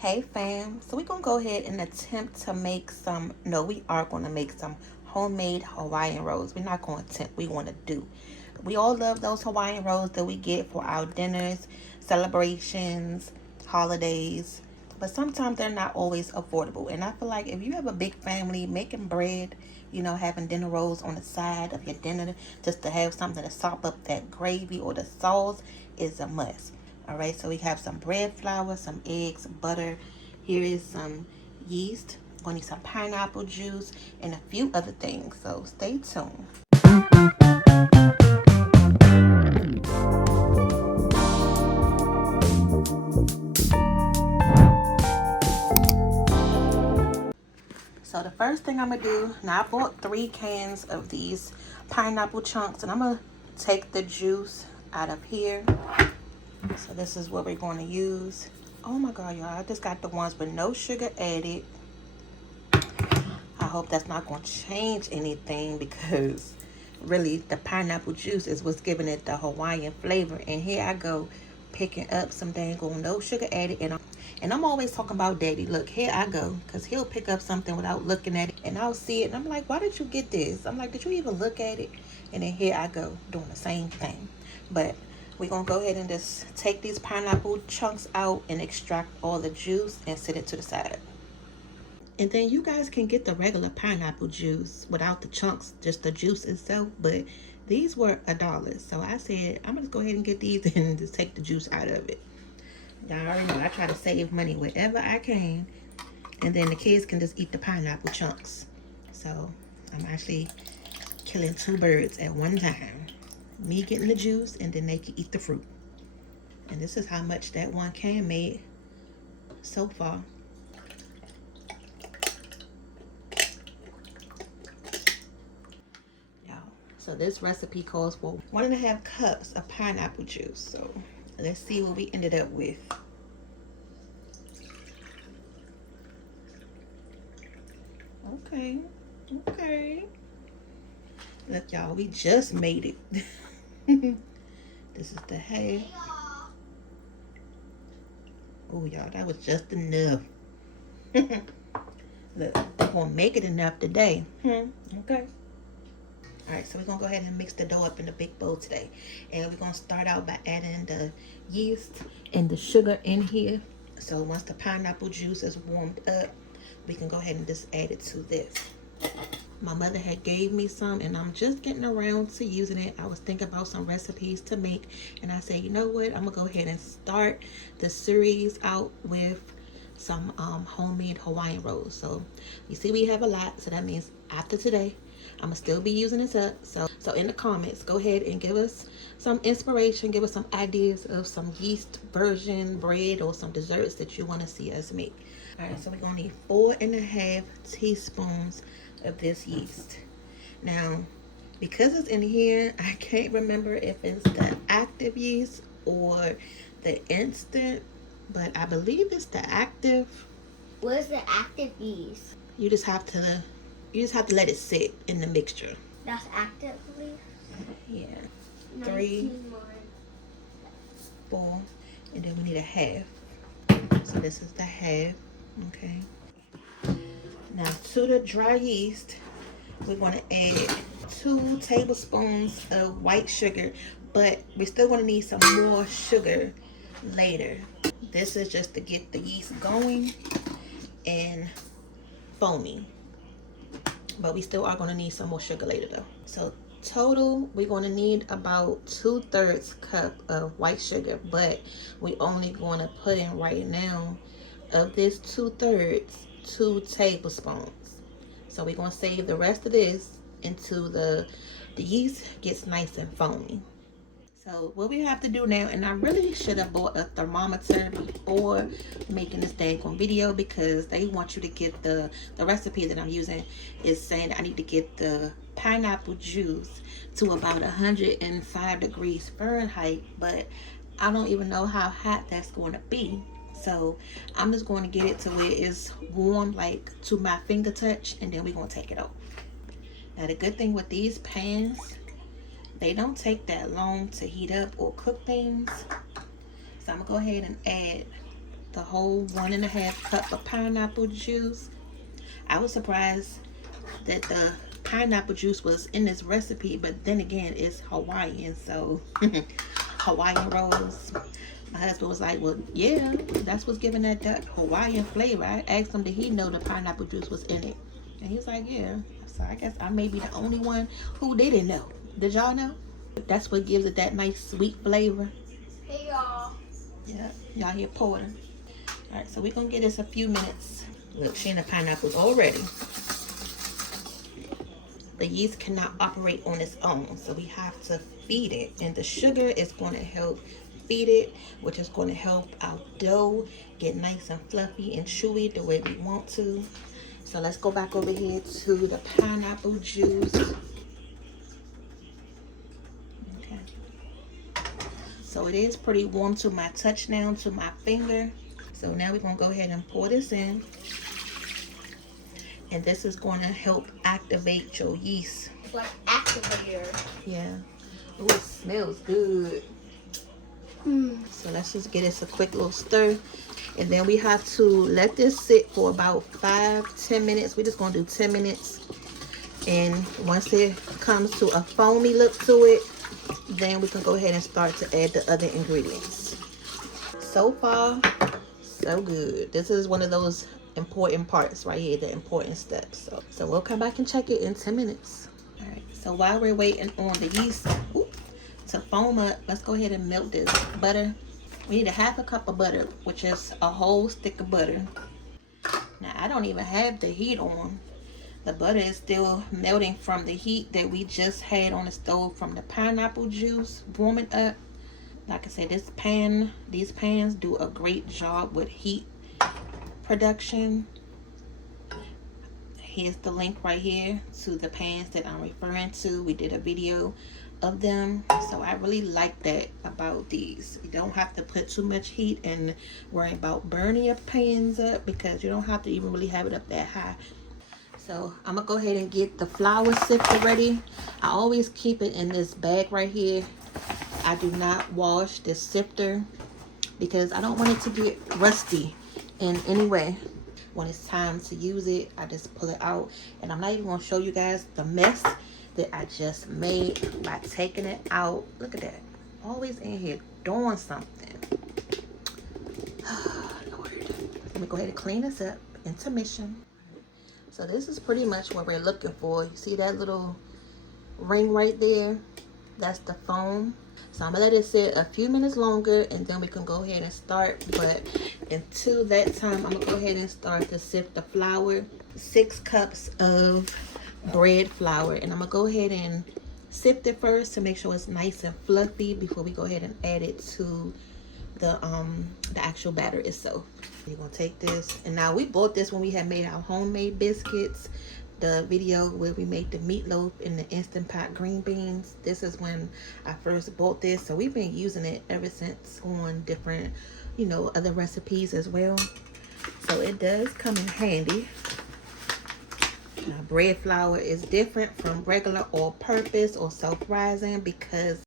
Hey fam, so we're gonna go ahead and attempt to make some, no, we are gonna make some homemade Hawaiian rolls. We're not gonna attempt, we wanna do. We all love those Hawaiian rolls that we get for our dinners, celebrations, holidays, but sometimes they're not always affordable. And I feel like if you have a big family, making bread, you know, having dinner rolls on the side of your dinner just to have something to sop up that gravy or the sauce is a must. All right, so we have some bread flour, some eggs, butter. Here is some yeast. We're gonna need some pineapple juice and a few other things. So stay tuned. So the first thing I'm gonna do, now I bought 3 cans of these pineapple chunks, and I'm gonna take the juice out of here. So this is what we're going to use. Oh my god, y'all, I just got the ones with no sugar added. I hope that's not going to change anything, because really the pineapple juice is what's giving it the Hawaiian flavor. And here I go picking up some dang on no sugar added. And I'm always talking about daddy. Look, here I go, because he'll pick up something without looking at it, and I'll see it and I'm like, why did you get this? I'm like, did you even look at it? And then here I go doing the same thing. But we're gonna go ahead and just take these pineapple chunks out and extract all the juice and set it to the side. And then you guys can get the regular pineapple juice without the chunks, just the juice itself. But these were $1. So I said, I'm gonna just go ahead and get these and just take the juice out of it. Y'all already know I try to save money wherever I can. And then the kids can just eat the pineapple chunks. So I'm actually killing 2 birds at one time. Me getting the juice, and then they can eat the fruit. And this is how much that one can made so far. Y'all, so this recipe calls for 1.5 cups of pineapple juice. So let's see what we ended up with. Okay. Look, y'all, we just made it. This is the hay. Oh, y'all, that was just enough. Look, we're gonna make it enough today. Okay. All right, so we're gonna go ahead and mix the dough up in the big bowl today. And we're gonna start out by adding the yeast and the sugar in here. So once the pineapple juice is warmed up, we can go ahead and just add it to this. My mother had gave me some, and I'm just getting around to using it. I was thinking about some recipes to make, and I said, you know what, I'm gonna go ahead and start the series out with some homemade Hawaiian rolls. So you see we have a lot, so that means after today I'm gonna still be using this up. So in the comments, go ahead and give us some inspiration, give us some ideas of some yeast version bread or some desserts that you want to see us make. All right, so we're gonna need 4.5 teaspoons of this yeast. Now, because it's in here, I can't remember if it's the active yeast or the instant, but I believe it's the active. What is the active yeast? You just have to let it sit in the mixture. That's actively? Yeah. 3, 4, and then we need a half. So this is the half. Okay. Now to the dry yeast, we're going to add 2 tablespoons of white sugar, but we're still going to need some more sugar later. This is just to get the yeast going and foamy, but we still are going to need some more sugar later though. So total, we're going to need about 2/3 cup of white sugar, but we only going to put in right now of this 2/3 2 tablespoons. So we're going to save the rest of this until the yeast gets nice and foamy. So what we have to do now, and I really should have bought a thermometer before making this dang on video, because they want you to get the recipe that I'm using is saying I need to get the pineapple juice to about 105 degrees Fahrenheit, but I don't even know how hot that's going to be. So I'm just going to get it to where it's warm, like to my finger touch, and then we're going to take it off. Now the good thing with these pans, they don't take that long to heat up or cook things. So I'm going to go ahead and add the whole 1.5 cup of pineapple juice. I was surprised that the pineapple juice was in this recipe, but then again, it's Hawaiian, so Hawaiian rolls. My husband was like, well, yeah, that's what's giving that Hawaiian flavor. I asked him, did he know the pineapple juice was in it? And he was like, yeah. So I guess I may be the only one who didn't know. Did y'all know? That's what gives it that nice sweet flavor. Hey, y'all. Yeah, y'all hear Porter. All right, so we're gonna give this a few minutes. Look, she and the pineapple's all ready. The yeast cannot operate on its own, so we have to feed it, and the sugar is going to help feed it, which is going to help our dough get nice and fluffy and chewy the way we want to. So let's go back over here to the pineapple juice. Okay. So it is pretty warm to my touch now, to my finger. So now we're going to go ahead and pour this in. And this is going to help activate your yeast. It's like activator. Yeah. Oh, it smells good. So let's just get this a quick little stir. And then we have to let this sit for about 5-10 minutes. We're just going to do 10 minutes. And once it comes to a foamy look to it, then we can go ahead and start to add the other ingredients. So far, so good. This is one of those important parts right here, the important steps. So we'll come back and check it in 10 minutes. All right, so while we're waiting on the yeast to foam up, let's go ahead and melt this butter. We need a 1/2 cup of butter, which is a whole stick of butter. Now I don't even have the heat on. The butter is still melting from the heat that we just had on the stove from the pineapple juice warming up. Like I said, these pans do a great job with heat production. Here's the link right here to the pans that I'm referring to. We did a video of them, so I really like that about these. You don't have to put too much heat and worry about burning your pans up, because you don't have to even really have it up that high. So I'm gonna go ahead and get the flour sifter ready. I always keep it in this bag right here. I do not wash this sifter because I don't want it to get rusty in any way. When it's time to use it, I just pull it out, and I'm not even gonna show you guys the mess that I just made by taking it out. Look at that, always in here doing something. Lord. Let me go ahead and clean this up. Intermission. So this is pretty much what we're looking for. You see that little ring right there? That's the foam. So I'm gonna let it sit a few minutes longer, and then we can go ahead and start. But until that time, I'm gonna go ahead and start to sift the flour. 6 cups of bread flour, and I'm gonna go ahead and sift it first to make sure it's nice and fluffy before we go ahead and add it to the actual batter itself. You're gonna take this, and now we bought this when we had made our homemade biscuits, the video where we made the meatloaf and the Instant Pot green beans. This is when I first bought this, so we've been using it ever since on different, you know, other recipes as well. So it does come in handy. Now, bread flour is different from regular all-purpose or self-rising, because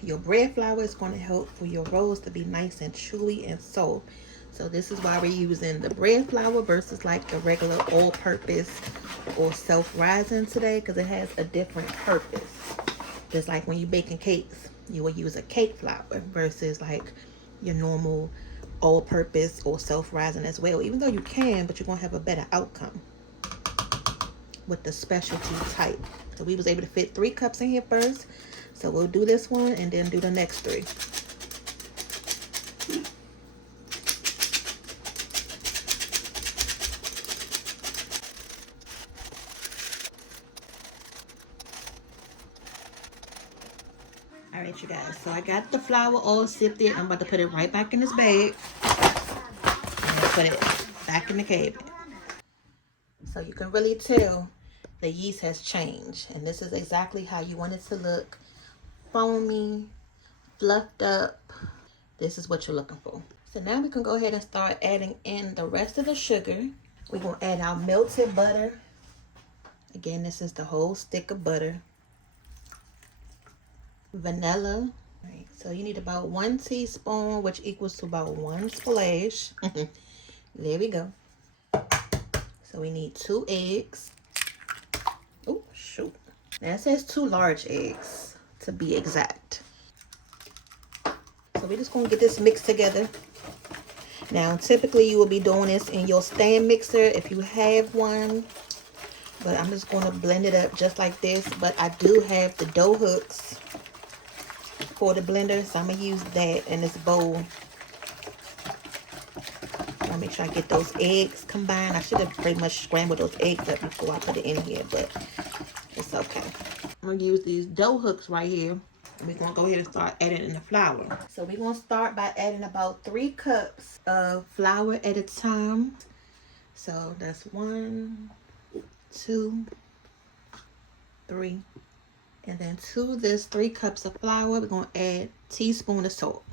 your bread flour is going to help for your rolls to be nice and chewy and soft. So this is why we're using the bread flour versus like the regular all-purpose or self-rising today, because it has a different purpose. Just like when you're baking cakes, you will use a cake flour versus like your normal all-purpose or self-rising as well. Even though you can, but you're going to have a better outcome with the specialty type. So we was able to fit 3 cups in here first. So we'll do this one and then do the next 3. All right, you guys. So I got the flour all sifted. I'm about to put it right back in this bag and put it back in the cabinet. So you can really tell the yeast has changed, and this is exactly how you want it to look. Foamy, fluffed up. This is what you're looking for. So now we can go ahead and start adding in the rest of the sugar. We're going to add our melted butter. Again, this is the whole stick of butter. Vanilla. All right, so you need about 1 teaspoon, which equals to about 1 splash. There we go. So we need 2 eggs. Oh, shoot. Now it says 2 large eggs to be exact. So we're just gonna get this mixed together. Now, typically you will be doing this in your stand mixer if you have one. But I'm just gonna blend it up just like this. But I do have the dough hooks for the blender, so I'm gonna use that in this bowl. I'll make sure I get those eggs combined. I should have pretty much scrambled those eggs up before I put it in here, but it's okay. I'm gonna use these dough hooks right here. And we're gonna go ahead and start adding in the flour. So we're gonna start by adding about 3 cups of flour at a time. So that's 1, 2, 3. And then to this 3 cups of flour, we're gonna add a teaspoon of salt.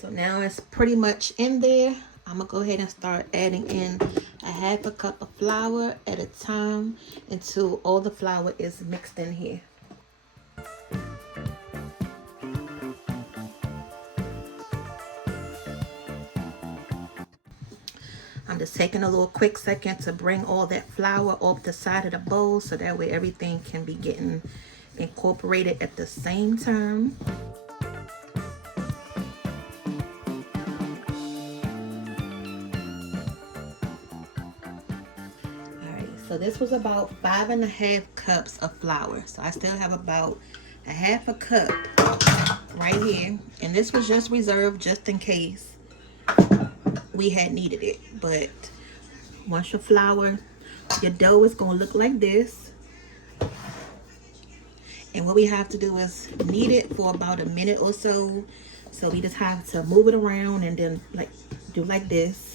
So now it's pretty much in there. I'm gonna go ahead and start adding in a 1/2 cup of flour at a time until all the flour is mixed in here. I'm just taking a little quick second to bring all that flour off the side of the bowl so that way everything can be getting incorporated at the same time. So this was about 5 1/2 cups of flour. So I still have about a 1/2 cup right here. And this was just reserved just in case we had needed it. But once your flour, your dough is going to look like this. And what we have to do is knead it for about a minute or so. So we just have to move it around and then do like this.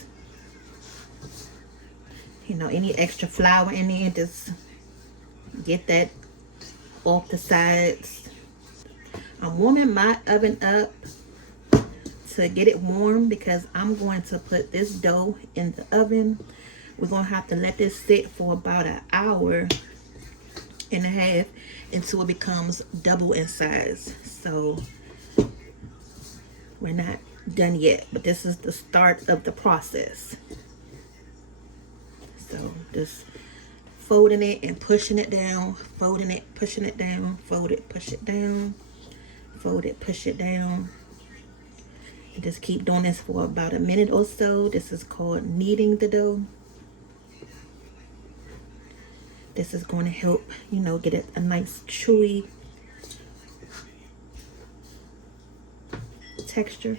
You know, any extra flour in there, just get that off the sides. I'm warming my oven up to get it warm because I'm going to put this dough in the oven. We're going to have to let this sit for about 1.5 hours until it becomes double in size. So we're not done yet, but this is the start of the process. So just folding it and pushing it down, folding it, pushing it down, fold it, push it down, fold it, push it down. And just keep doing this for about a minute or so. This is called kneading the dough. This is going to help, you know, get it a nice chewy texture.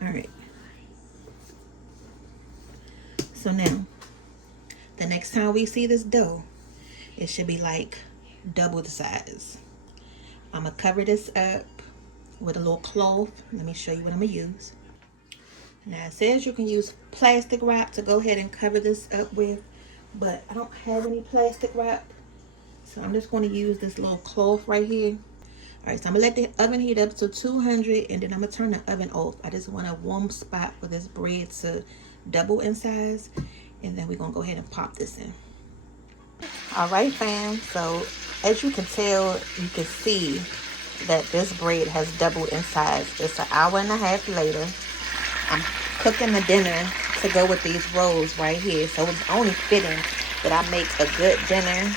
All right. So now, the next time we see this dough, it should be like double the size. I'm going to cover this up with a little cloth. Let me show you what I'm going to use. Now, it says you can use plastic wrap to go ahead and cover this up with, but I don't have any plastic wrap. So I'm just going to use this little cloth right here. All right, so I'm going to let the oven heat up to 200, and then I'm going to turn the oven off. I just want a warm spot for this bread to double in size, and then we're gonna go ahead and pop this in. All right, fam, so as you can tell, you can see that this bread has doubled in size. It's 1.5 hours later. I'm cooking the dinner to go with these rolls right here, so it's only fitting that I make a good dinner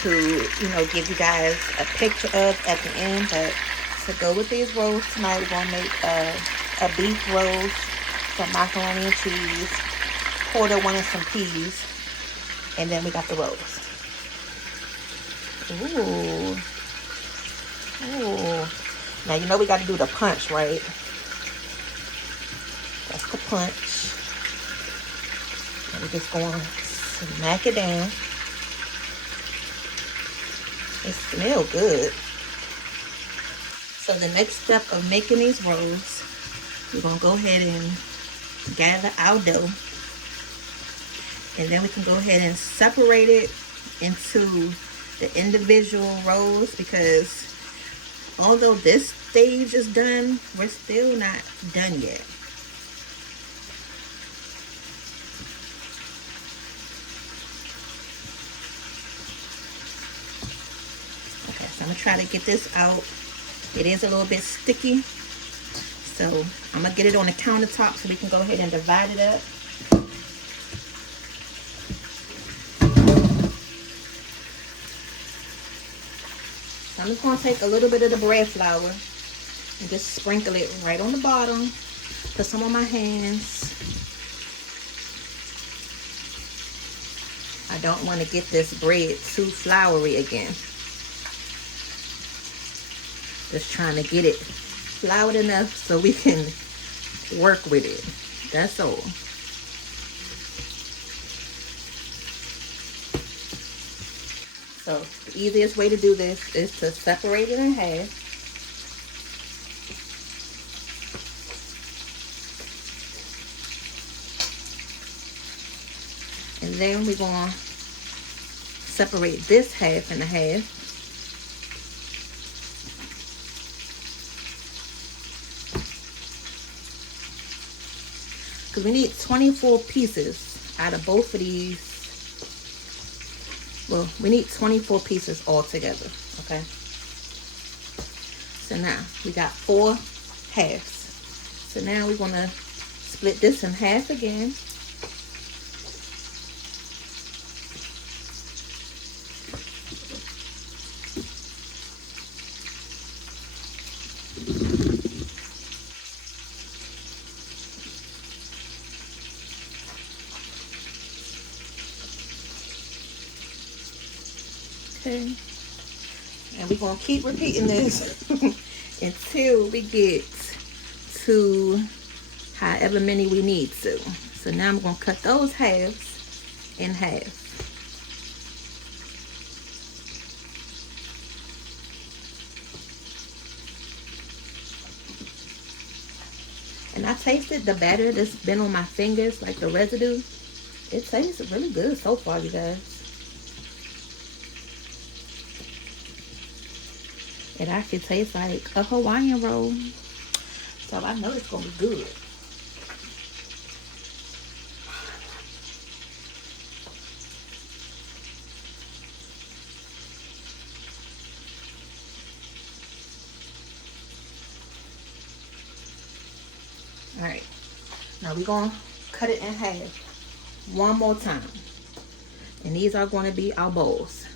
to, you know, give you guys a picture of at the end. But to go with these rolls tonight, we're gonna make a beef roast, some macaroni and cheese, quarter one and some peas, and then we got the roast. Ooh. Ooh. Now you know we got to do the punch, right? That's the punch. And we're just going to smack it down. It smells good. So the next step of making these rolls, we're going to go ahead and gather our dough. And then we can go ahead and separate it into the individual rolls, because although this stage is done, we're still not done yet. Okay, so I'm gonna try to get this out. It is a little bit sticky, so I'm gonna get it on the countertop so we can go ahead and divide it up. I'm just going to take a little bit of the bread flour and just sprinkle it right on the bottom. Put some on my hands. I don't want to get this bread too floury again. Just trying to get it floured enough so we can work with it. That's all. So the easiest way to do this is to separate it in half. And then we're going to separate this half in half. Because we need 24 pieces out of both of these. Well, we need 24 pieces all together, okay? So now we got 4 halves. So now we're going to split this in half again. Okay, and we're going to keep repeating this until we get to however many we need to. So now I'm going to cut those halves in half. And I tasted the batter that's been on my fingers, like the residue. It tastes really good so far, you guys. It actually tastes like a Hawaiian roll. So I know it's going to be good. Alright. Now we're going to cut it in half one more time. And these are going to be our bowls.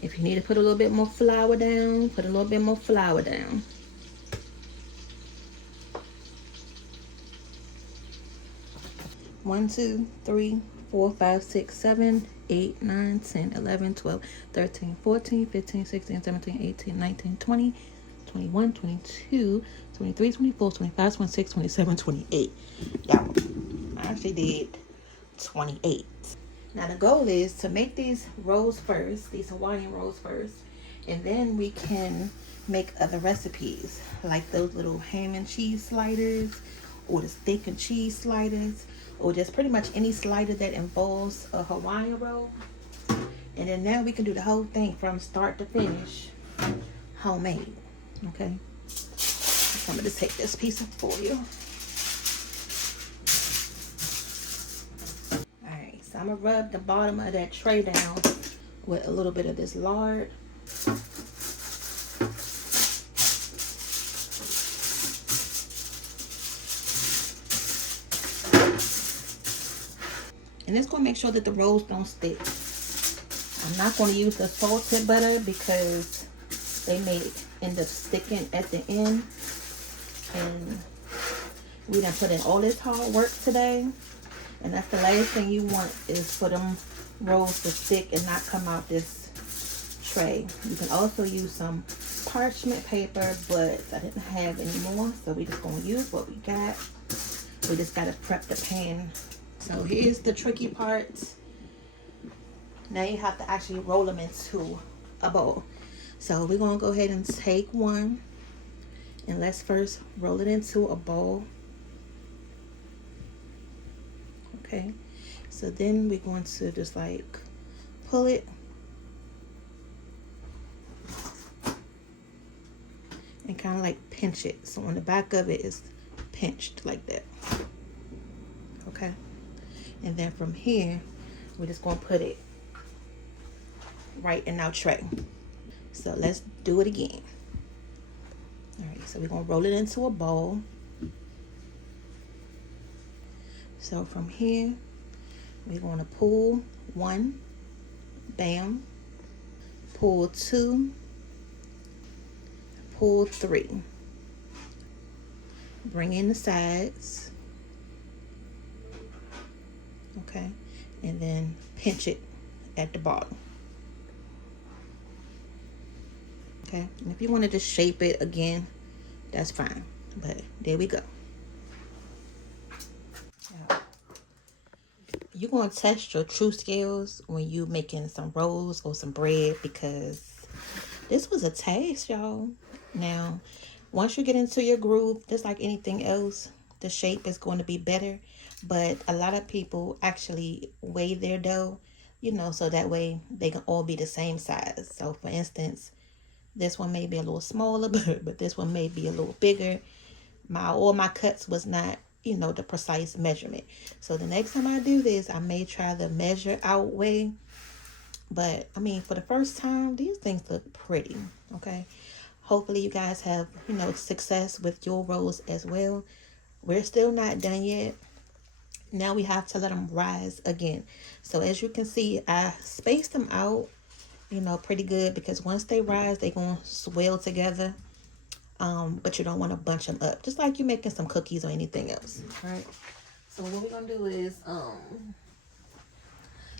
If you need to put a little bit more flour down, put a little bit more flour down. One, 2, 3, 4, 5, 6, 7, 8, 9, 10, 11, 12, 13, 14, 15, 16, 17, 18, 19, 20, 21, 22, 23, 24, 25, 26, 27, 28. Yeah, I actually did 28. Now the goal is to make these rolls first, these Hawaiian rolls first, and then we can make other recipes like those little ham and cheese sliders, or the steak and cheese sliders, or just pretty much any slider that involves a Hawaiian roll. And then now we can do the whole thing from start to finish, homemade. Okay, so I'm gonna just take this piece up for you. So I'm going to rub the bottom of that tray down with a little bit of this lard. And it's going to make sure that the rolls don't stick. I'm not going to use the salted butter because they may end up sticking at the end. And we done put in all this hard work today. And that's the last thing you want, is for them rolls to stick and not come out this tray. You can also use some parchment paper, but I didn't have any more, so we're just going to use what we got. We just gotta prep the pan. So here's the tricky part. Now you have to actually roll them into a bowl. So we're gonna go ahead and take one, and let's first roll it into a bowl. Okay, so then we're going to just like pull it and kind of like pinch it. So on the back of it is pinched like that. Okay, and then from here we're just going to put it right in our tray. So let's do it again. All right, so we're going to roll it into a bowl. So from here we're going to pull one, bam, pull two, pull three, bring in the sides, okay, and then pinch it at the bottom. Okay, and if you want to just shape it again, that's fine, but there we go. Now, you're going to test your true skills when you making some rolls or some bread, because this was a taste, y'all. Now, once you get into your groove, just like anything else, the shape is going to be better. But a lot of people actually weigh their dough, you know, so that way they can all be the same size. So for instance, this one may be a little smaller, but this one may be a little bigger. All my cuts was not, you know, the precise measurement. So the next time I do this, I may try the measure out way. But I mean, for the first time, these things look pretty. Okay, hopefully you guys have, you know, success with your rolls as well. We're still not done yet. Now we have to let them rise again. So as you can see, I spaced them out, you know, pretty good, because once they rise, they're going to swell together. But you don't want to bunch them up, just like you're making some cookies or anything else. All right, so what we're going to do is,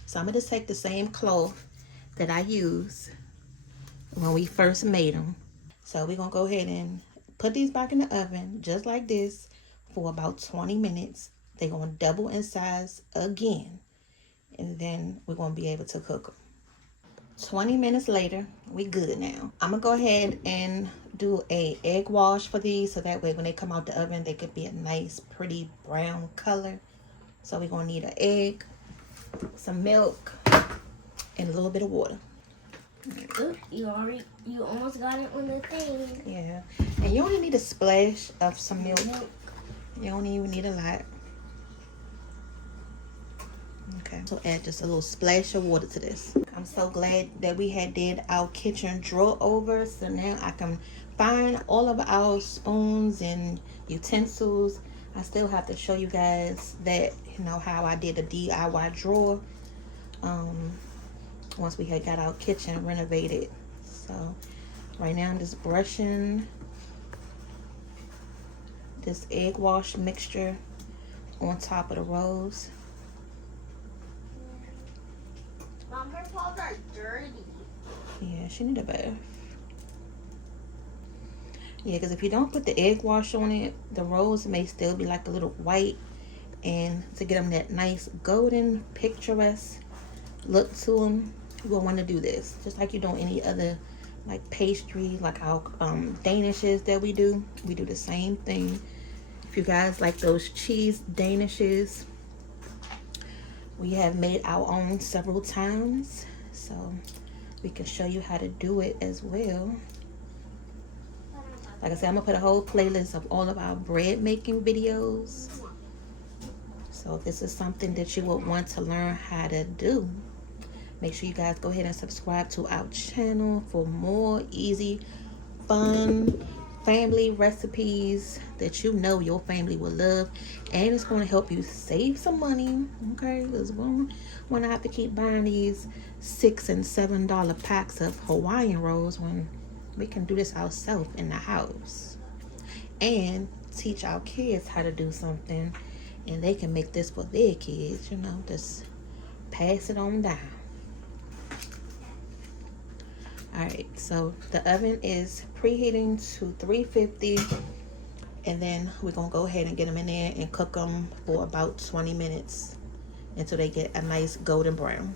so I'm going to take the same cloth that I used when we first made them. So we're going to go ahead and put these back in the oven, just like this, for about 20 minutes. They're going to double in size again, and then we're going to be able to cook them. 20 minutes later, we good now. I'm gonna go ahead and do a egg wash for these, so that way when they come out the oven, they could be a nice pretty brown color. So we're gonna need an egg, some milk, and a little bit of water. Oop, you almost got it on the thing. Yeah, and you only need a splash of some milk. You don't even need a lot. Okay, so add just a little splash of water to this. I'm so glad that we had did our kitchen drawer over, so now I can find all of our spoons and utensils. I still have to show you guys that, you know, how I did a DIY drawer once we had got our kitchen renovated. So right now I'm just brushing this egg wash mixture on top of the rolls. Mom, her paws are dirty. Yeah, she need a bath. Yeah, because if you don't put the egg wash on it, the rolls may still be like a little white. And to get them that nice golden picturesque look to them, you will want to do this. Just like you do any other like pastry, like our danishes that we do. We do the same thing. If you guys like those cheese danishes, we have made our own several times, so we can show you how to do it as well. Like I said, I'm gonna put a whole playlist of all of our bread making videos. So if this is something that you would want to learn how to do, make sure you guys go ahead and subscribe to our channel for more easy, fun, family recipes that you know your family will love. And it's going to help you save some money, okay? Because we don't want to have to keep buying these $6 and $7 packs of Hawaiian rolls when we can do this ourselves in the house. And teach our kids how to do something, and they can make this for their kids, you know, just pass it on down. All right, so the oven is preheating to 350, And then we're going to go ahead and get them in there and cook them for about 20 minutes until they get a nice golden brown.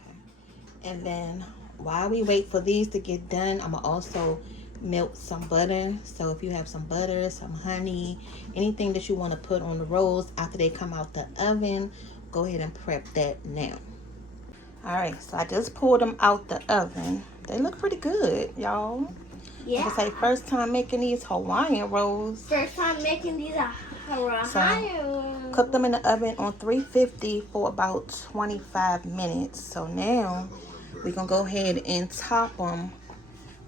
Okay. And then while we wait for these to get done, I'm going to also melt some butter. So if you have some butter, some honey, anything that you want to put on the rolls after they come out the oven, go ahead and prep that now. All right, so I just pulled them out the oven. They look pretty good, y'all. Yeah. Like I say, first time making these Hawaiian rolls. First time making these Hawaiian. So, cook them in the oven on 350 for about 25 minutes. So now we're gonna go ahead and top them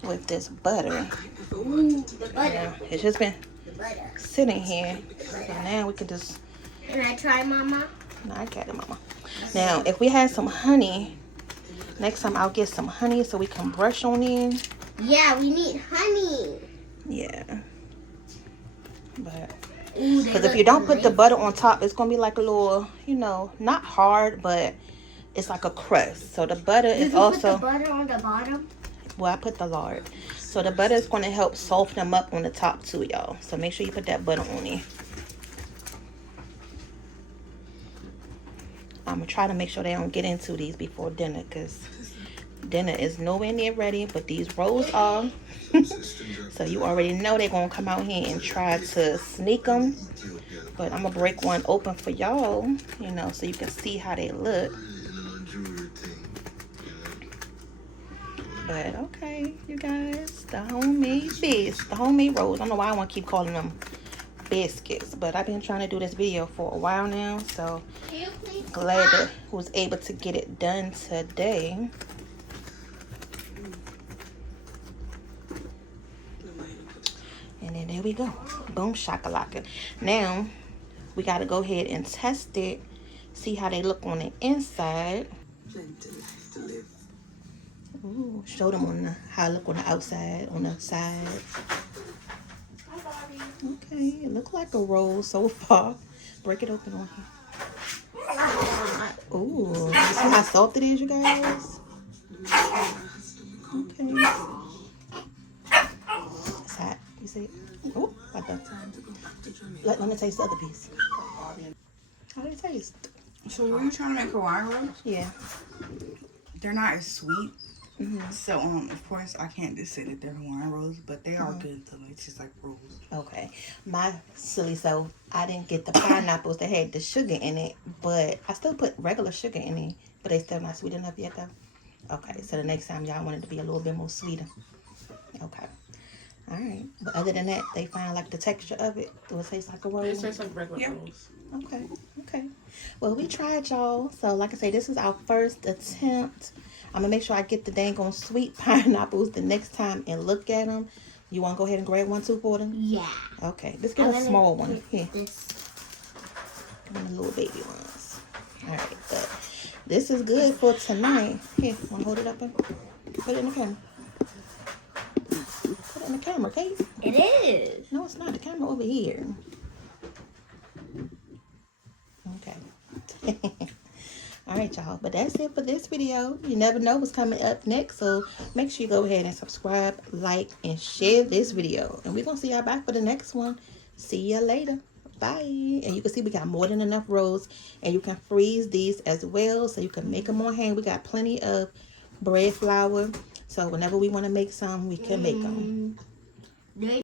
with this butter. Ooh, the butter. Yeah, it's just been sitting here. So now we can just. Can I try, Mama? No, I got it, Mama. Now, if we had some honey, next time I'll get some honey so we can brush on in. Yeah, we need honey. Yeah. But Ooh, because if you don't put the butter on top, it's gonna be like a little, you know, not hard, but it's like a crust. So the butter is also. Put the butter on the bottom. Well, I put the lard. So the butter is going to help soften them up on the top too, y'all. So make sure you put that butter on there. I'm going to try to make sure they don't get into these before dinner, because dinner is nowhere near ready, but these rolls are. So you already know they're going to come out here and try to sneak them. But I'm going to break one open for y'all, you know, so you can see how they look. But okay, you guys, the homemade the homemade rolls. I don't know why I want to keep calling them biscuits, but I've been trying to do this video for a while now, so glad that I was able to get it done today. And then there we go, boom shakalaka. Now we got to go ahead and test it, see how they look on the inside. Ooh, show them on how it look on the outside, on the side. Okay, it look like a roll so far. Break it open on here. Ooh, you see how soft it is, you guys? Okay. It's hot. You see it? Oh, like that. Let me taste the other piece. How do they taste? So were you trying to make Hawaiian rolls? Yeah. They're not as sweet. Mm-hmm. So of course I can't just say that they're Hawaiian rolls, but they are good though. It's just like rolls. Okay. My silly self, I didn't get the pineapples that had the sugar in it, but I still put regular sugar in it, but they still not sweet enough yet though. Okay, so the next time y'all want it to be a little bit more sweeter. Okay. All right. But other than that, they find like the texture of it. Do it taste like a roll? It tastes like regular rolls. Okay. Okay. Well, we tried, y'all. So like I say, this is our first attempt. I'm going to make sure I get the dang on sweet pineapples the next time and look at them. You want to go ahead and grab one too for them? Yeah. Okay. Let's get a small one. Here. This. One of the little baby ones. All right. But this is good for tonight. Here. Want to hold it up and put it in the camera? Put it in the camera, Kate. It is. No, it's not. The camera over here. Okay. All right, y'all. But that's it for this video. You never know what's coming up next. So make sure you go ahead and subscribe, like, and share this video. And we're going to see y'all back for the next one. See ya later. Bye. And you can see we got more than enough rolls. And you can freeze these as well, so you can make them on hand. We got plenty of bread flour. So whenever we want to make some, we can make them.